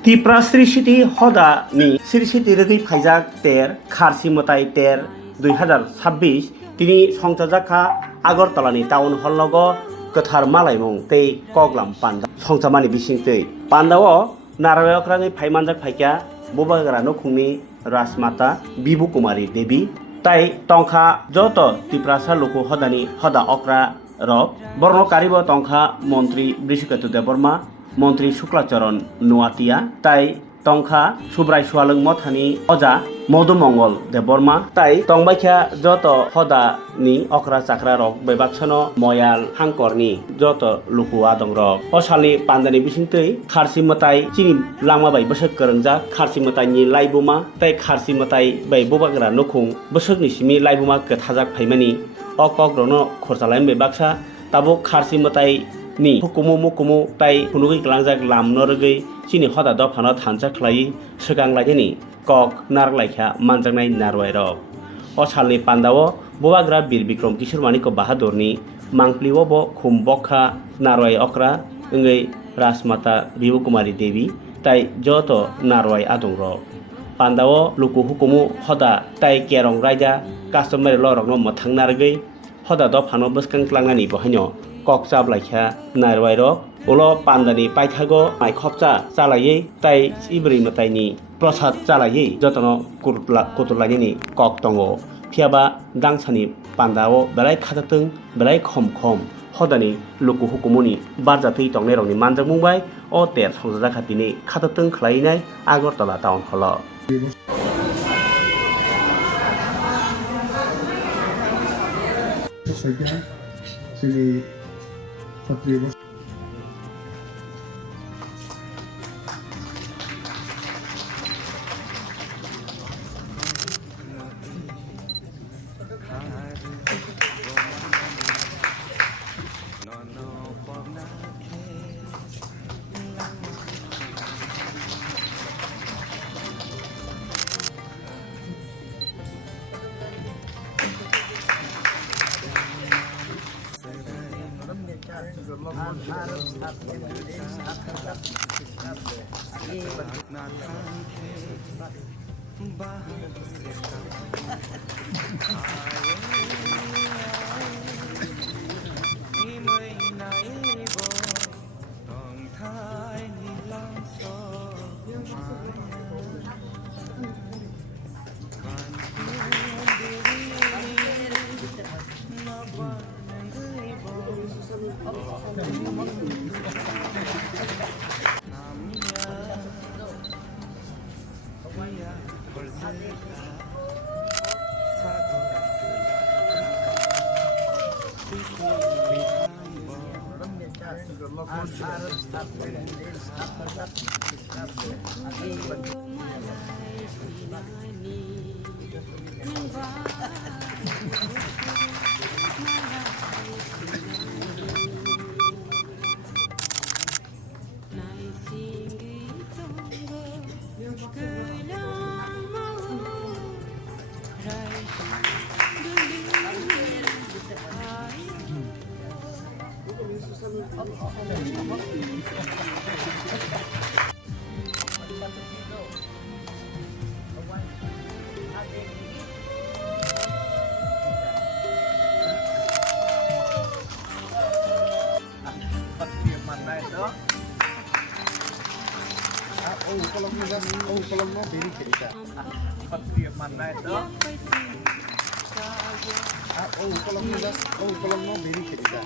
Tipra Sri City Hoda ni Sri City Regi Phaijak ter Kharsi Motai ter 2026 tini Songchajaka Agartala ni Town Hall logo Kothar Malaimung tei Koglam Panda Songchamani bising tei Pandao Narawayokrani Phaimanjak Phaikya Bobagra Nokungni Rasmata Bibu Kumari Devi tai tongkha joto Tiprasa Loko Hodani Hoda Okra Rok Borno Karibo tongkha Montri Brishiketu Deborma Montri Shuklacharan Nuatia tai tongkha Subrai Shualung Mothani Oja Modu Mongol Deborma tai tongbaikha joto Hoda ni Okra Chakra Rok Bebaksano Moyal Hangkorni joto Luku Adong Rok Osali Pandani Bisingtei Kharsi Matai Chini Lama bai Bosok Korongjak Kharsi Matai ni Laibuma tai Kharsi Matai bai Bobagra Nokung Bosok ni Simi Laibuma Kothajak Phaimani Okogrno Khorchalai Bebaksa Tabo Kharsi Matai ni hukumu tai punugi kelangjak lam norgei chini hoda do phano thanjak khlai segang laini kok narlaikha manjaknai narwai rok o salni pandao bobagra bir bikrom kishor maniko bahadurni mangpliwo bo khum bokha narwai okra ngei rasmata bibu kumari devi tai joto narwai adong rok pandao luku hukumu hoda tai kerong raja customer lorokno mothang nargei hoda do phano buskang klangani bohaino kok chablaikhya narwai rok ulo pandani paithago mai khopcha chalaiye tai ibri mataini prasad chalaiye jotono kutulaini kok tongo phiaba dangsani pandao belai khatatung belai khom hodani luku hukumuni barjatui tongnai rokni manjak mungbai o ter songjak khatini khatatung khlainai Agartala town hall Sini Satrio kolom no beri cerita. Patria mana itu? Kolom no beri cerita.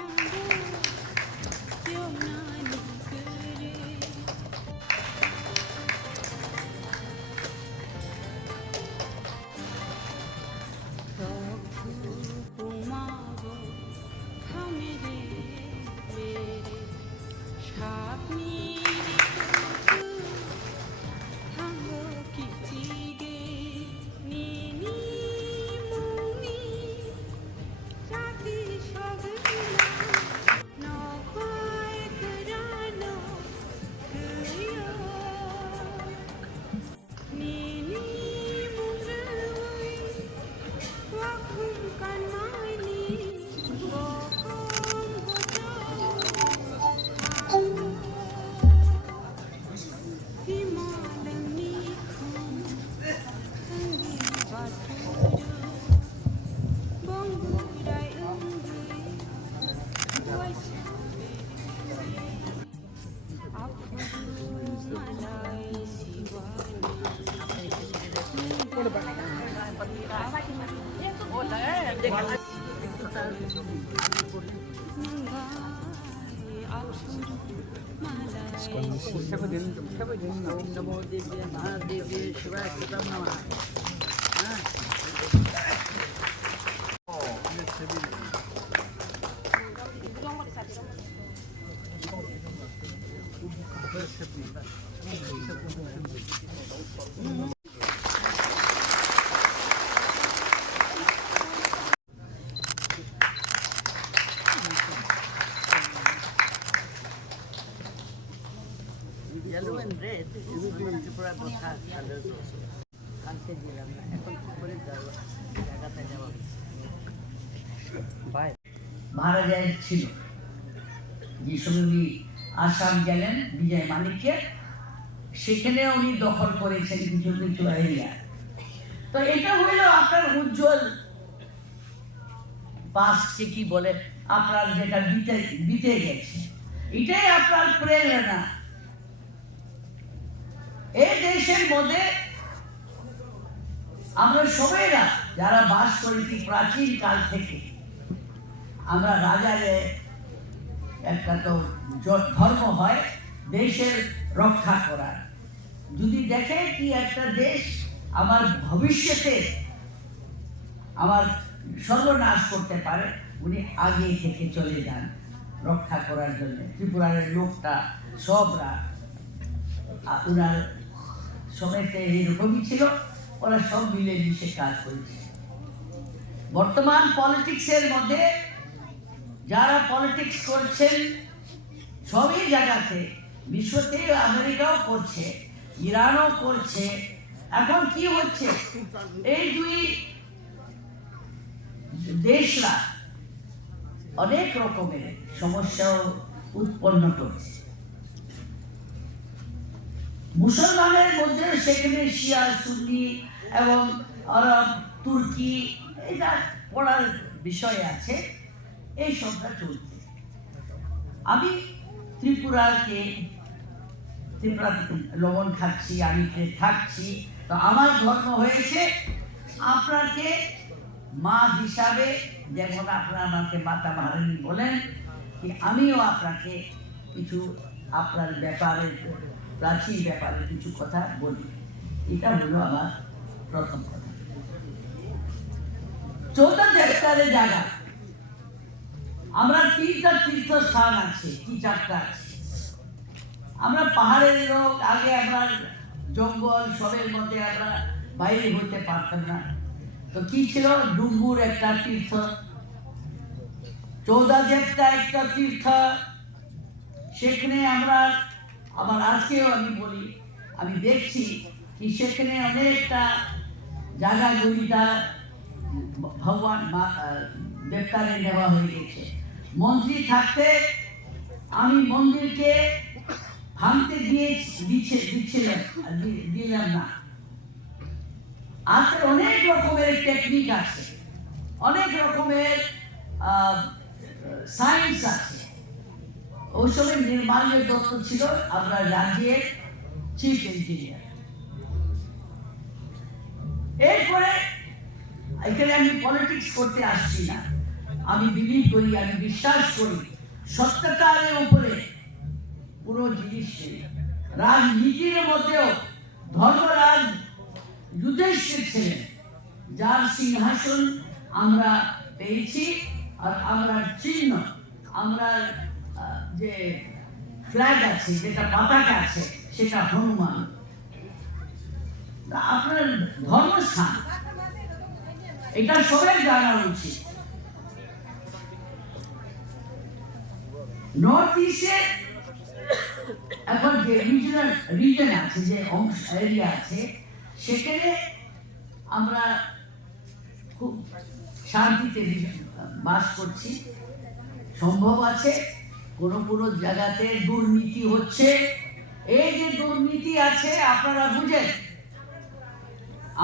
नमो देवी महादेवी शिवाय सदा नमः yellow and red is Tripura both have colors also. কালকে দিলাম না এখন করে দাও জায়গাটা যাওয়া বাই মহারাজা ছিল যে সময় উনি আসাম গেলেন বিজয় মালিককে সেখানে উনি দখল করেছেন কিছু কিছু এরিয়া তো এটা হইল আপনার উজ্জ্বল পাস্টে কি বলে আপনার যেটা বিতে গেছে এটাই আপনার প্রেরণা এই দেশের মধ্যে আমরা সবাইরা যারা বাস করেছি প্রাচীন কাল থেকে আমরা রাজারে একটা তো ধর্ম হয় দেশের রক্ষা করার যদি দেখে কি একটা দেশ আমার ভবিষ্যতে আমার সর্বনাশ করতে পারে উনি আগে থেকে চলে যান রক্ষা করার জন্য ত্রিপুরার লোকটা সবরা ওনার সময়তে এইরকমই ছিল ওরা সব মিলে মিশে কাজ করেছে বর্তমান পলিটিক্সের মধ্যে যারা পলিটিক্স করছেন সবই জায়গাতে বিশ্বতে আমেরিকাও করছে ইরানও করছে এখন কি হচ্ছে এই দুই দেশরা অনেক রকমের সমস্যাও উৎপন্ন করছে মুসলমানের মধ্যে সেখানে শিয়া সুন্নি এবং আরব তুর্কি এটা পড়ার বিষয় আছে এই সবটা চলছে আমি ত্রিপুরা লবণ খাচ্ছি আমি থাকছি তো আমার ধর্ম হয়েছে আপনাকে মা হিসাবে যেমন আপনারা আমাকে মাতা মহারানী বলেন কি আমিও আপনাকে কিছু আপনার ব্যাপারে প্রাচীন ব্যাপারে কিছু কথা বলি এটা হলো আমার প্রথম কথা 14 হেক্টরের জায়গা আমরা 3টা তীর্থস্থান আছে কি 4টা আছে আমরা পাহাড়ের লোক আগে আমরা জঙ্গল সবের মধ্যে আমরা বাইরে হতে পারতাম না তো কি ছিল ডুঙ্গুর একটা তীর্থ 14 হেক্টর একটা তীর্থ সেখানে আমরা আবার আজকেও আমি বলি আমি দেখছি কি সেখানে অনেকটা জায়গা জমিটা ভগবান দেবতারে নেওয়া হয়ে গেছে মন্ত্রী থাকতে আমি মন্দিরকে ভাঙতে দিলাম না আজকে অনেক রকমের টেকনিক আছে অনেক রকমের সায়েন্স আছে ওই সময় নির্মাল্য দত্ত ছিল আমরা রাজ্যের চিফ ইঞ্জিনিয়ার এরপরে এখানে আমি পলিটিক্স করতে আসছি না আমি বিলিভ করি আমি বিশ্বাস করি সত্যতার উপরে পুরো জিনিস রাজনীতির মধ্যেও ধর্মরাজ যুধিষ্ঠির ছিলেন যার সিংহাসন আমরা পেয়েছি আর আমরা চিহ্ন আমরা যে ফ্ল্যাগ আছে যেটা পতাকা আছে সেটা হনুমান আপনার ধর্মস্থান এটা সবাই জানা উচিত নর্থ ইস্টে এখন যে রিজন আছে যে অংশ এরিয়া আছে সেখানে আমরা খুব শান্তিতে বাস করছি সম্ভব আছে কোনো কোনো জায়গাতে দুর্নীতি হচ্ছে এই যে দুর্নীতি আছে আপনারা বুঝেন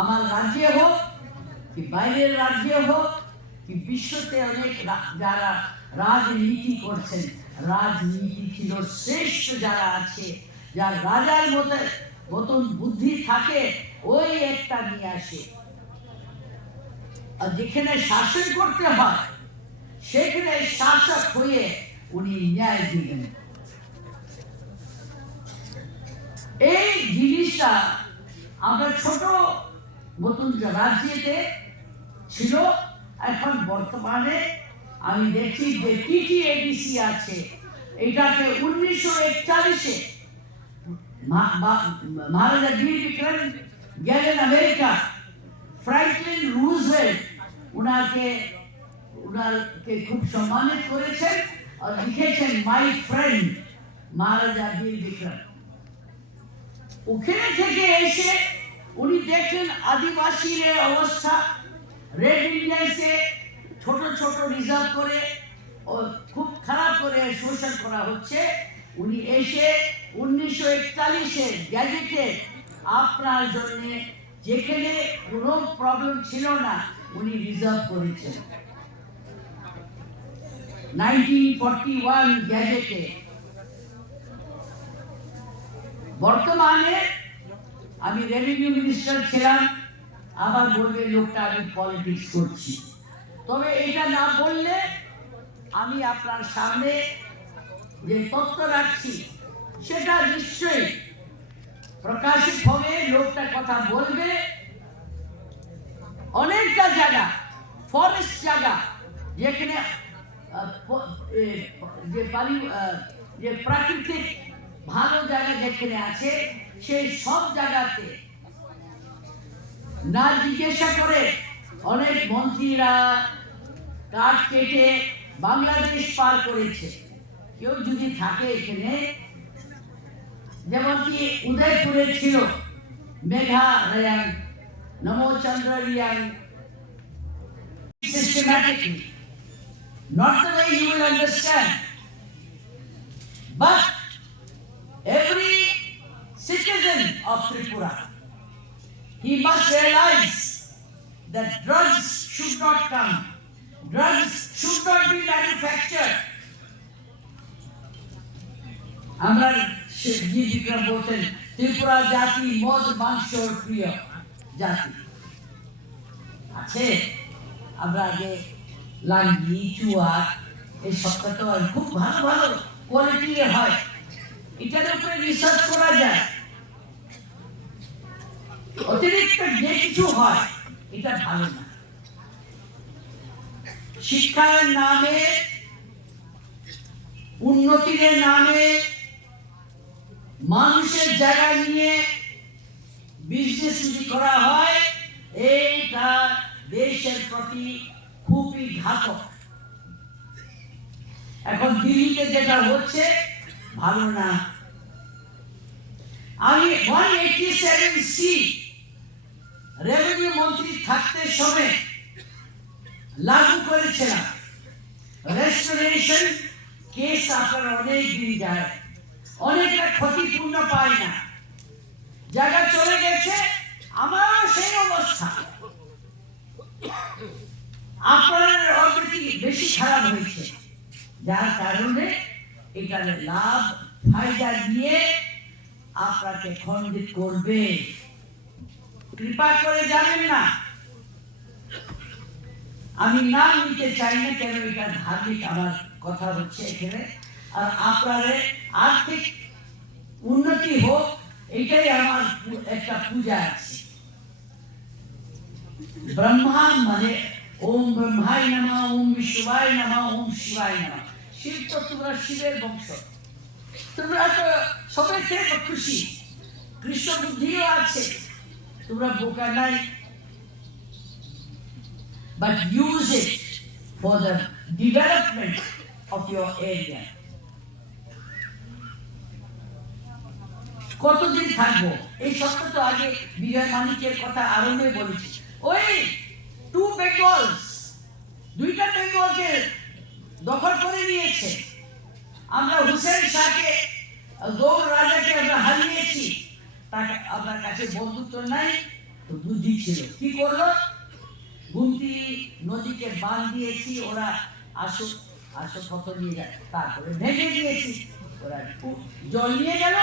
আমার রাজ্যে হোক কি বাইরের রাজ্যে হোক কি বিশ্বতে অনেক যারা রাজনীতি করছেন রাজনীতি ছিল শ্রেষ্ঠ যারা আছে যার রাজার মতন বুদ্ধি থাকে ওই একটা নিয়ে আসে। আর যেখানে শাসন করতে হয় সেখানে শাসক হয়ে উনি ন্যায় দিবেন। এই জিনিসটা আমরা ছোট নতুন রাজ্যেতে ছিল, এখন বর্তমানে আমি দেখছি যে টিটিএডিসি আছে, এটাকে 1941-এ মহারাজা বীর বিক্রম গেলেন আমেরিকা, ফ্র্যাঙ্কলিন রুজভেল্ট উনাকে খুব সম্মানিত করেছেন আর লিখেছেন মাই ফ্রেন্ড মহারাজা বীর বিক্রম। ওখানে থেকে এসে উনি দেখলেন আদিবাসীর অবস্থা, রেড ইন্ডিয়ানসে ছোট ছোট রিজার্ভ করে খুব খারাপ করে শোষণ করা হচ্ছে। উনি এসে 1941-এ গ্যাজেটে আপনার জন্য যেখানে কোনো প্রবলেম ছিল না উনি রিজার্ভ করেছেন। 1941 গ্যাজেটে। বর্তমানে আমি রেভিনিউ মিনিস্টার ছিলাম, আবার বলবে লোকটা আমি পলিটিক্স করছি। তবে এটা না বললে আমি আপনার সামনে যে তথ্য রাখছি সেটা নিশ্চয়ই প্রকাশিত হবে, লোকটা কথা বলবে। অনেকটা জায়গা ফরেস্ট জায়গা যেখানে যে প্রাকৃতিক ভালো জায়গা যেখানে আছে সেই সব জায়গাতে না জিজ্ঞাসা করে অনেক মন্ত্রীরা কাঠ কেটে বাংলাদেশ পার করেছে। কেউ যদি থাকে এখানে, যেমন কি উদয়পুরে ছিল Megha Reang, নমোচন্দ্র Reang, systematically, not the way you will understand, but every citizen of Tripura, he must realize that drugs should not come, drugs should not be manufactured. আমরা বিক্রম বলতেন ত্রিপুরা জাতি মদ মাংস প্রিয় জাতি আছে। আমরা আগে লাঙ্গি চুয়া এই সবটা তো খুব ভালো ভালো কোয়ালিটির হয়, এটার উপরে রিসার্চ করা যায়। অতিরিক্ত যে কিছু হয় এটা ভালো না। শিক্ষার নামে, উন্নতির নামে মানুষের জায়গা নিয়ে বিজনেস যদি করা হয় এইটা দেশের প্রতি খুবই ঘাতক। এখন দিল্লিতে যেটা হচ্ছে ভালো না। আমি 187C রেভিনিউ মন্ত্রী থাকতে সময় লাগু করেছিলাম। রেস্টোরেশন কেস আপনার অনেক দিন যায়, অনেকটা ক্ষতিপূর্ণ পায় না, জায়গা চলে গেছে। আমারও সেই অবস্থা, আপনার অবস্থা বেশি খারাপ হয়েছে, যার কারণে এটার লাভ ফায়দা নিয়ে আপনাকে খণ্ডিত করবে। কৃপা করে যাবেন না। আমি নাম নিতে চাই না, কেন এটা ধার্মিক আমার কথা হচ্ছে এখানে। আর আপনার আর্থিক উন্নতি হোক এটাই আমার একটা পূজা আছে। ব্রহ্মা মানে ওম ব্রহ্মায় নমঃ, ওম বিষ্ণুয় নমঃ, ওম শিবায় নমঃ। শিব তো তোমরা শিবের বংশ, তোমরা তো সবাই থেকে খুশি, কৃষ্ণ বুদ্ধিও আছে, তোমরা বোকা নাই। But use it for the development of your area. কতদিন থাকবো এই সত্য তো আগে বিজয় মানিকের কথা আরম্ভে বলেছি। ওই 2 বেঙ্গলস, 2টা বেঙ্গলকে দখল করে নিয়েছে। আমরা হুসেন শাহকে, গৌর রাজাকে আমরা হারিয়েছি, তাকে আপনার কাছে বন্ধুত্ব নাই, তো বুদ্ধি ছিল। কি করলো? গুমতি নদীকে বাঁধ দিয়েছি, ওরা আসো আসো কত নিয়ে যায়, তারপরে ভেঙে দিয়েছি, ওরা জল নিয়ে গেল।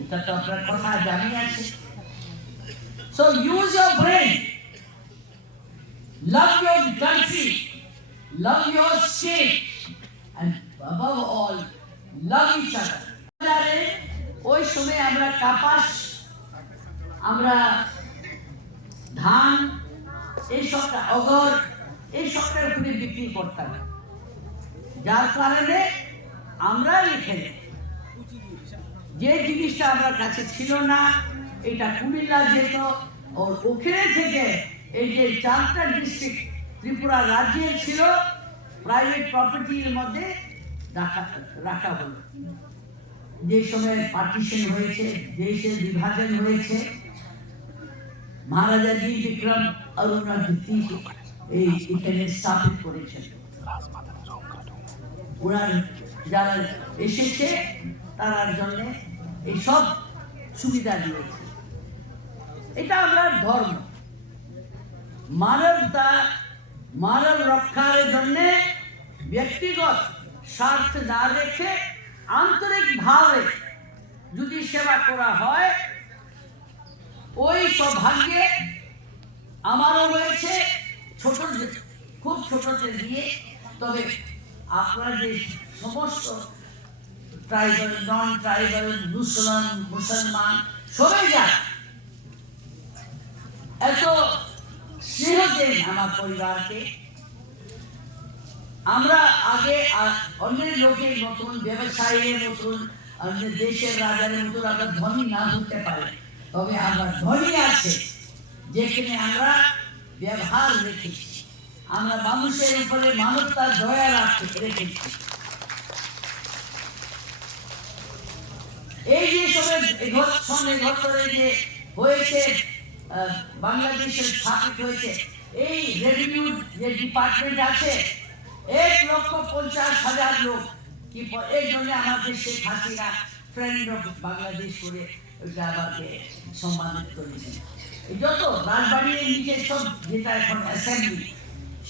এটা তো আপনার কথা জানি আছে। So use your brain. Love your country. Love your state. And above all, love each other. ওই সময় আমরা কাপাস, আমরা ধান, এই সবটা অগর, এই সবটার উপরে বিক্রি করতাম, যার কারণে আমরা এখানে যে জিনিসটা আমার কাছে ছিল না, এটা কুমিল্লা যেত, ওর ওখানে থেকে এই যে 4টা ডিস্ট্রিক্ট ত্রিপুরা রাজ্যের ছিল, প্রাইভেট প্রপার্টির মধ্যে রাখা হলো। যে সময় পার্টিশন হয়েছে, দেশের বিভাজন হয়েছে, মহারাজা জি বিক্রম অরুণাদিত্য এই এখানে স্থাপিত করেছেন। ওনার যারা এসেছে তার জন্য এই সব সুবিধা দিয়েছে। এটা আমরা ধর্ম, মানবতা, মানব রক্ষার জন্য ব্যক্তিগত স্বার্থ না রেখে আন্তরিকভাবে যদি সেবা করা হয়, ওই সৌভাগ্যে আমারও হয়েছে, ছোট খুব ছোটতে দিয়ে। তবে আপনারা যে সমস্ত ট্রাইবাল, নন ট্রাইবাল, মুসলমান সবাই যারা এত স্নেহ দেন আমার পরিবারকে, আমরা আগে অন্যের লোকের মতন, ব্যবসায়ীর মতন, অন্য দেশের রাজার মতন আমরা ধনী না হতে পারি, তবে আমরা ধনী আছে যেখানে আমরা ব্যবহার রেখেছি, আমরা মানুষের উপরে মানবতার দয়া রেখেছি। এই যে ঘটরে যে হয়েছে, বাংলাদেশের স্থাপিত হয়েছে, এই রেভিনিউ যে ডিপার্টমেন্ট আছে, 1,50,000 লোক কি এই জন্য আমাদের শেখ হাসিনা ফ্রেন্ড অফ বাংলাদেশ করে ওইটা আমাকে সম্মানিত করেছেন। যত রাজবাড়ির নিচে সব যেটা এখন অ্যাসেম্বলি,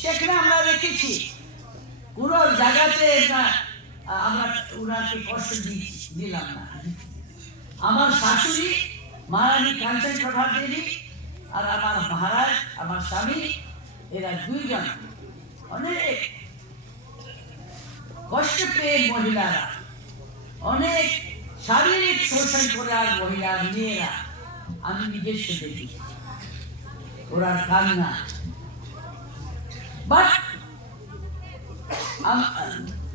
সেখানে আমরা রেখেছি। কোনো জায়গাতে আমরা ওনাকে কষ্ট দিলাম না। আমার শাশুড়ি মহারানী কাঞ্চন প্রভা দেবী আর আমার মহারাজ, আমার স্বামী, এরা দুইজন অনেক কষ্ট পেয়ে মহিলারা, অনেক শারীরিক শোষণ করে আর মহিলা মেয়েরা, আমি নিজস্ব দেখি ওরা কান্না।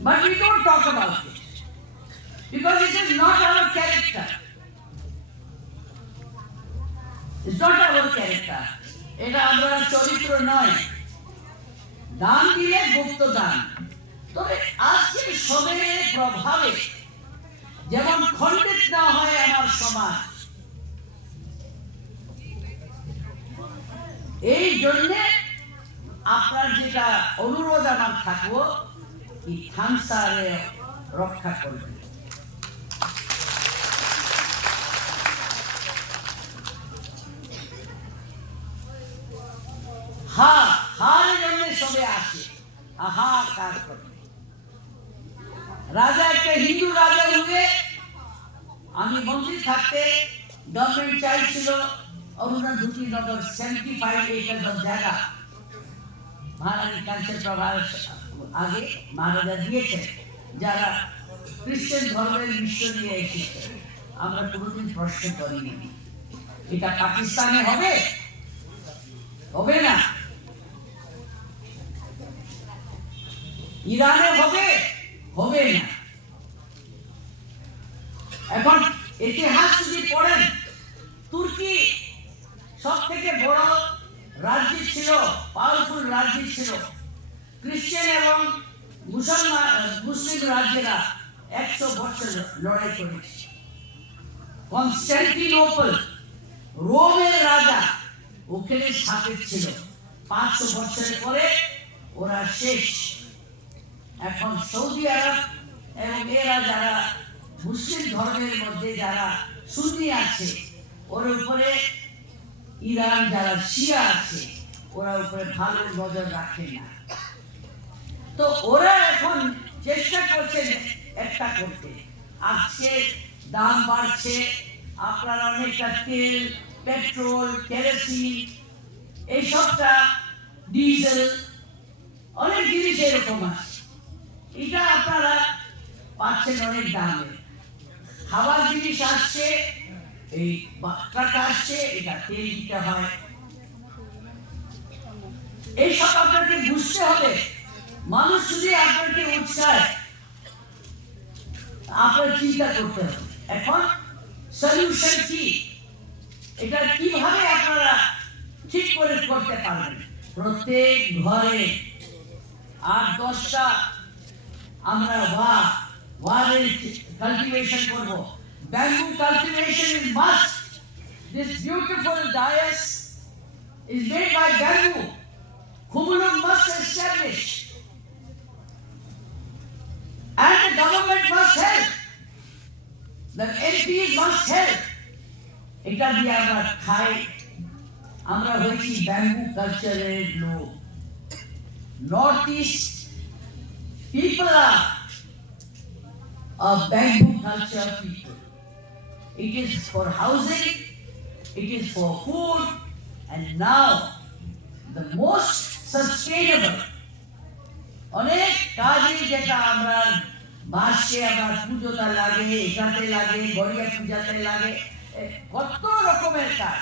But we don't talk about it because it is not our character. It's not our character. এটা আমরা চরিত্র নয়। দান দিলে গুপ্ত দান। তবে আজকের সময়ের প্রভাবে যেমন খণ্ডিত না হয় আমার সমাজ, এই জন্য আপনার যেটা অনুরোধ আমার থাকবো, কি থানসারে রক্ষা করবেন। হার জন্য সবে আসে, হাহাকার করে। রাজা একটা হিন্দু রাজা হুয়ে, আমি মন্ত্রী থাকতে গভর্নমেন্ট চাইছিল অরুণাধুতি নগর 75 একর জায়গা মহারানী কাঞ্চন প্রভার আগে মহারাজা দিয়েছেন, যারা খ্রিস্টান ধর্মের মিশনে এসেছে। আমরা কোনোদিন প্রশ্ন করিনি এটা পাকিস্তানে হবে, হবে না, ইরানে হবে, হবে না। এখন ইতিহাস যদি পড়েন, তুর্কি সব থেকে বড় রাজ্য ছিল, পাওয়ারফুল রাজ্য ছিল। খ্রিস্টান এবং মুসলিম রাজ্যেরা 100 বছর লড়াই করেছে। কনস্টান্টিনোপল রোমের রাজা ওখানে স্থাপিত ছিল, 500 বছরের পরে ওরা শেষ। এখন সৌদি আরব এবং এরা যারা মুসলিম ধর্মের মধ্যে যারা সুন্নি আছে, ওর উপরে ইরান যারা শিয়া আছে, ওরা উপরে ভালো নজর রাখে না। তো ওরা এখন চেষ্টা করছে একটা করতে। আজকে দাম বাড়ছে, আপনারা অনেকটা তেল পেট্রোল, কেরোসিন, এইসবটা ডিজেল, অনেক জিনিস এরকম আছে। এটা আপনারা পাচ্ছেন অনেক দামে। খাবার জিনিস আসছে, এই ট্রাক আসছে, এটা তেল দিতে হয়। এইসব আপনাকে বুঝতে হবে। মানুষ যদি আপনাকে উৎসায়, আপনার চিন্তা করতে হবে এখন সলিউশন কি, এটা কিভাবে আপনারা ঠিক করে করতে পারবেন। প্রত্যেক ঘরে 8-10টা আমরা ওয়ারের কাল্টিভেশন করব। Bamboo cultivation is must. This beautiful dais is made by bamboo. Kumulum must establish, and the government must help. The MPs must help. এটা দিয়ে আমরা খাই, আমরা হয়েছি ব্যাম্বু কালচারের লোক। North east people R bamboo culture people. It is for housing, it is for food, and now the most sustainable. অনেক কাজে যেটা আমরা বাঁশকে আমার পুজোতে লাগে, এখানে লাগে, গড়িয়া পূজাতে লাগে, কত রকমের কাজ।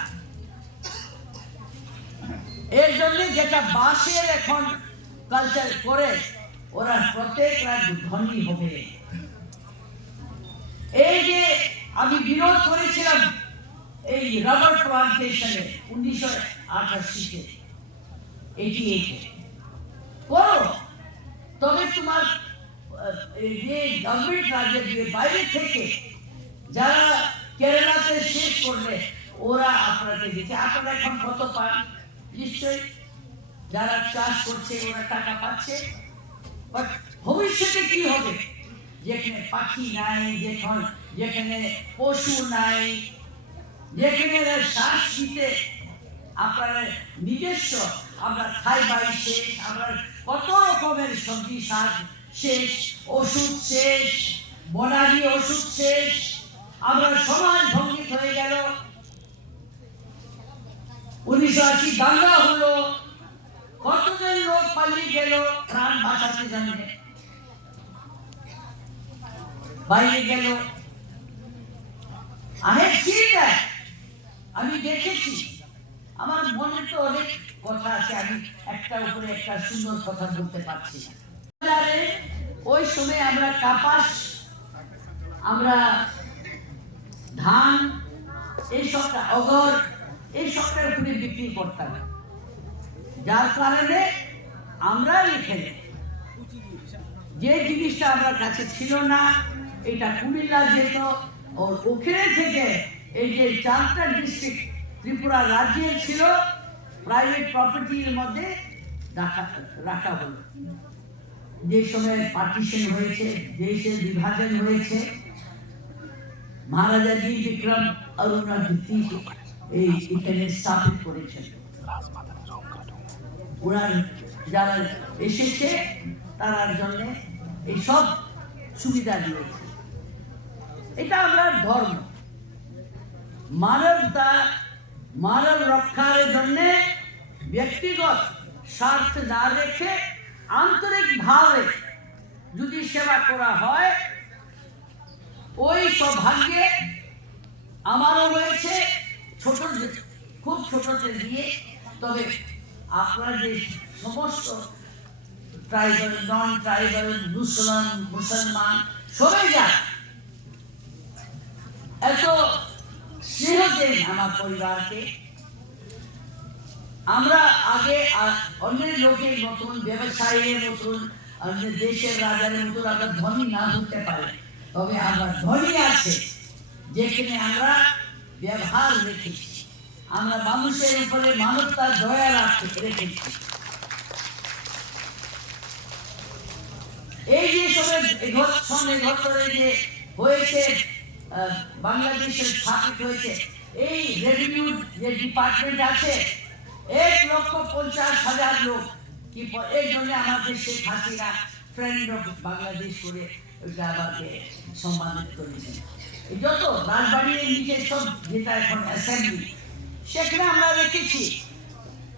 এর জন্য যেটা বাঁশের এখন কালচার করে, ওরা প্রত্যেকরা ধনী হবে। এই যে আমি বিরোধ করেছিলাম এই রাবার প্লান্টেশনে 1988-তে, 88-এ করো, তবে তোমার যে গভর্নমেন্ট রাজ্যের বাইরে থেকে যারা কেরালাতে শেষ করবে, ওরা আপনাকে দিচ্ছে। আপনারা এখন কত পান? নিশ্চয়ই যারা চাষ করছে ওরা টাকা পাচ্ছে। বাট ভবিষ্যতে কি হবে? যেখানে পাখি নাই, যেখানে পশু নাই, যেখানে শ্বাস নিতে আপনার নিজস্ব, আমরা খাই বাই শেষ, আমরা কত রকমের সবজি শাক শেষ, ওষুধ শেষ, বনারি ওষুধ শেষ, আমরা সমাজ ভঙ্গিত হয়ে গেল। 1980 দাঙ্গা হলো, কতজন লোক পালিয়ে গেল প্রাণ বাঁচাতে জানবে, বাইরে গেল। আমি দেখেছি, আমার মনে তো অনেক কথা আছে, আমি একটা উপরে একটা সুন্দর কথা বলতে পারছি না। ওই সময় আমরা কাপাস, আমরা ধান, এই সবটা অগর, এই সবটার উপরে বিক্রি করতাম, যার কারণে আমরা এখানে যে জিনিসটা আমার কাছে ছিল না, এটা কুমিল্লা যেত, ওর ওখানে থেকে এই যে 4টা ডিস্ট্রিক্ট ত্রিপুরা রাজ্যের ছিল, প্রাইভেট প্রপার্টির মধ্যে রাখা হলো। যে সময় পার্টিশন হয়েছে, দেশের বিভাজন হয়েছে, মহারাজা জি বিক্রম অরুণাদিত্য এই এখানে স্থাপিত করেছেন। ওনার যারা এসেছে তার জন্য এই সব সুবিধা দিয়েছে। এটা আমরা ধর্ম, মানবতা, মানব রক্ষার জন্য ব্যক্তিগত স্বার্থ না রেখে আন্তরিকভাবে যদি সেবা করা হয়, ওই সৌভাগ্যে আমারও রয়েছে। ছোট, খুব ছোটতে দিয়ে, তবে আপনার যে সমস্ত ট্রাইবাল, নন ট্রাইবাল, মুসলমান সবাই যায়, এত স্নেহ দেন আমার পরিবারকে। আমরা আগে অন্যের লোকের মতন, ব্যবসায়ীর মতন, অন্যের দেশের রাজার মতন আমরা ধনী না হতে পারি, তবে আমরা ধনী আছে যেখানে আমরা ব্যবহার রেখেছি, আমরা মানুষের উপরে মানবতা দয়া রেখেছি। এই যে ঘটরে যে হয়েছে, বাংলাদেশের স্থাপিত হয়েছে, এই রেভিনিউ যে ডিপার্টমেন্ট আছে, 1,50,000 লোক, কি এর জন্য আমাদের শেখ হাসিনা ফ্রেন্ড অফ বাংলাদেশ করে ওইটা আমাকে সম্মানিত করেছেন। যত রাজবাড়ির নিচে সব, যেটা এখন অ্যাসেম্বলি, সেখানে আমরা রেখেছি।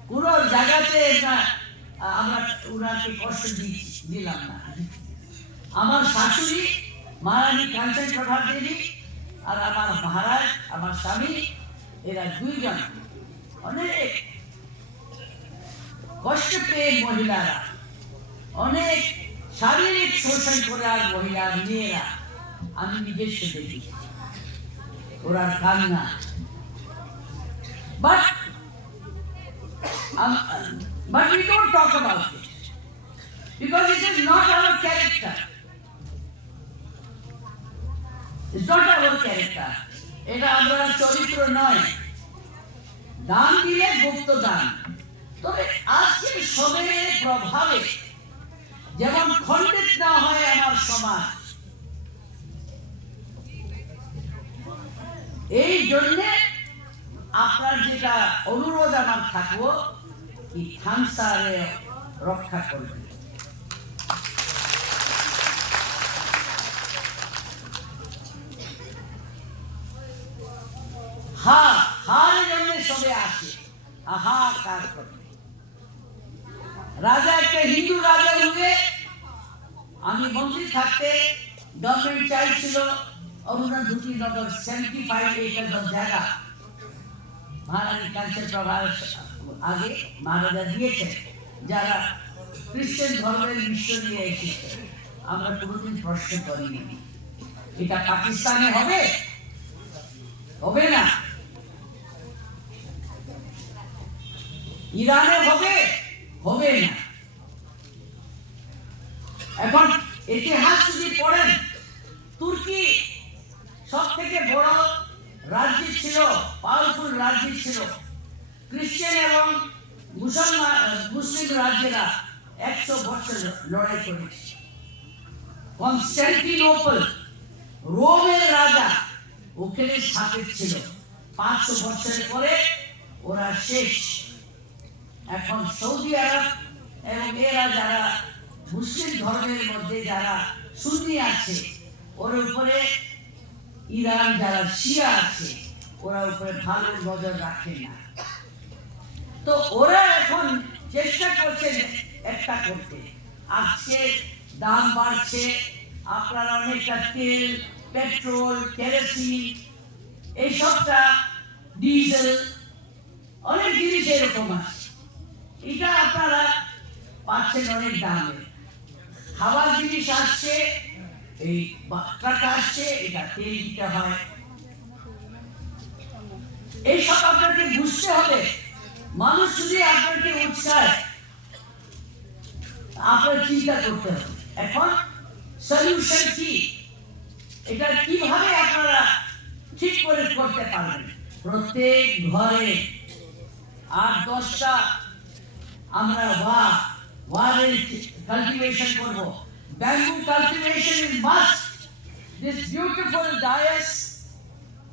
কোনো জায়গাতে আমরা ওনাকে কষ্ট দিলাম না। আমার শাশুড়ি মহারানী কাঞ্চন প্রভা দেবী আর আমার মহারাজ, আমার স্বামী, এরা দুইজন অনেক কষ্ট পেয়ে মহিলারা, অনেক শারীরিক শোষণ করে আর মহিলা মেয়েরা, আমি নিজস্ব দেখি ওরা কান্না। But we don't talk about it because it is not our character. It's not our character. এটা আমরা চরিত্র নয়। দান দিলে গুপ্ত দান। তবে আজকের সময়ের প্রভাবে যেমন খণ্ডিত না হয় আমার সমাজ, এই জন্যে আপনার যেটা অনুরোধ আমার থাকবো কি থামসারে রক্ষা করবে। হার জন্য সবে আসে, হাহাকার করে। রাজা একটা হিন্দু রাজা হুয়ে, আমি মন্ত্রী থাকতে গভর্নমেন্ট চাইছিল অরুণাধুতি নগর 75 একর জায়গা মহারানী কাঞ্চন প্রভার আগে মহারাজা দিয়েছেন, যারা খ্রিস্টান ধর্মের মিশন নিয়ে এসেছে। আমরা কোনোদিন প্রশ্ন করিনি এটা পাকিস্তানে হবে, হবে না। ইরানে হবে, হবে না। এখন ইতিহাস যদি পড়েন, তুর্কি সব থেকে বড় রাজ্য ছিল, পাওয়ারফুল রাজ্য ছিল। খ্রিস্টান এবং মুসলিম রাজ্যেরা 100 বছর লড়াই করেছে। কনস্টান্টিনোপল রোমের রাজা ওখানে স্থাপিত ছিল। 500 বছরের পরে ওরা শেষ। এখন সৌদি আরব এবং এরা যারা মুসলিম ধর্মের মধ্যে যারা সুন্নি আছে, ওর উপরে ইরান যারা শিয়া আছে, ওরা উপরে ভালো নজর রাখে না। তো ওরা এখন চেষ্টা করছে একটা করতে। আজকে দাম বাড়ছে, আপনারা অনেকটা তেল, পেট্রোল, কেরোসিন, এইসবটা ডিজেল, অনেক জিনিস এরকম আছে। এটা আপনারা পাচ্ছেন অনেক দামে। খাবার জিনিস আসছে, এই টাকা আসছে, এটা তেল দিতে হয়। এইসব আপনাকে বুঝতে হবে। মানুষ যদি আপনাকে উৎসায়, আপনার চিন্তা করতে হবে এখন সলিউশন কি, এটা কিভাবে আপনারা ঠিক করে করতে পারবেন। প্রত্যেক ঘরে 8-10টা আমরা ওয়ারের কাল্টিভেশন করব। Bamboo cultivation is must. This beautiful dais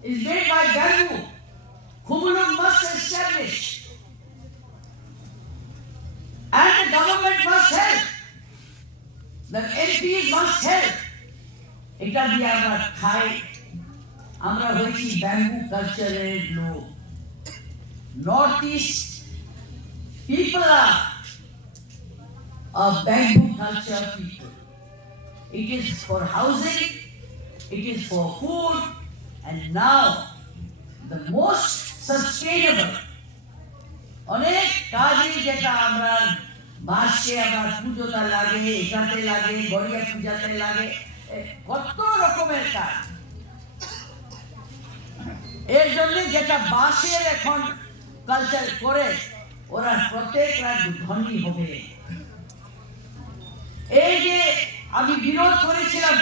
is made by bamboo. Kumulum must establish, and the government must help. The MPs must help. এটা দিয়ে আমরা খাই। আমরা হয়েছি ব্যাম্বু কালচারের লোক। North east people are a bamboo culture people. It is for housing, it is for food, and now the most sustainable. অনেক কাজে যেটা আমরা বাঁশে আবার পুজোটা লাগে, এটাতে লাগে, গড়িয়া পূজাতে লাগে, কত রকমের কাজ। এর জন্য যেটা বাঁশের এখন কালচার করে, ওরা প্রত্যেকরা ধনী হবে। এই যে আমি বিরোধ করেছিলাম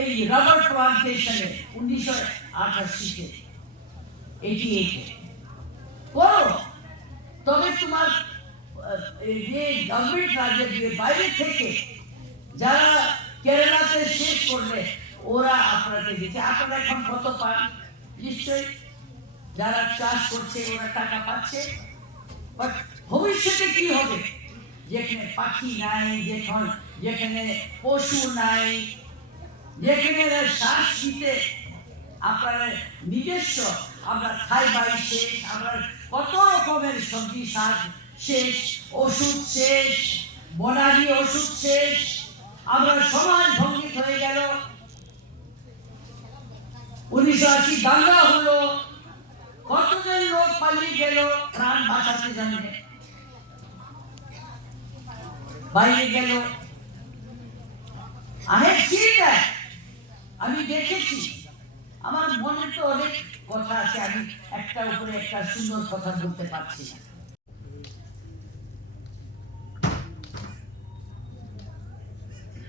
এই রাবার প্লান্টেশনে 1988-তে, 88-এ করো, তবে তোমার যে গভর্নমেন্ট রাজ্যের বাইরে থেকে যারা কেরালাতে শেষ করলে, ওরা আপনাকে দিচ্ছে। আপনারা এখন কত পান? নিশ্চয়ই যারা চাষ করছে ওরা টাকা পাচ্ছে। বাট ভবিষ্যতে কি হবে? যেখানে পাখি নাই, যেখানে পশু নাই, যেখানে শ্বাস নিতে আপনার নিজস্ব আমরা খাই বাই শেষ, আমরা কত রকমের সবজি শাক শেষ, ওষুধ শেষ, বনারি ওষুধ শেষ, আমরা সমাজ ভঙ্গিত হয়ে গেল। 1980 দাঙ্গা হলো, কতজন লোক পালিয়ে গেল প্রাণ বাঁচাতে জানে, বাইরে গেল। আমি দেখেছি, আমার মনে তো অনেক কথা আছে, আমি একটা উপরে একটা সুন্দর কথা বলতে পারছি না।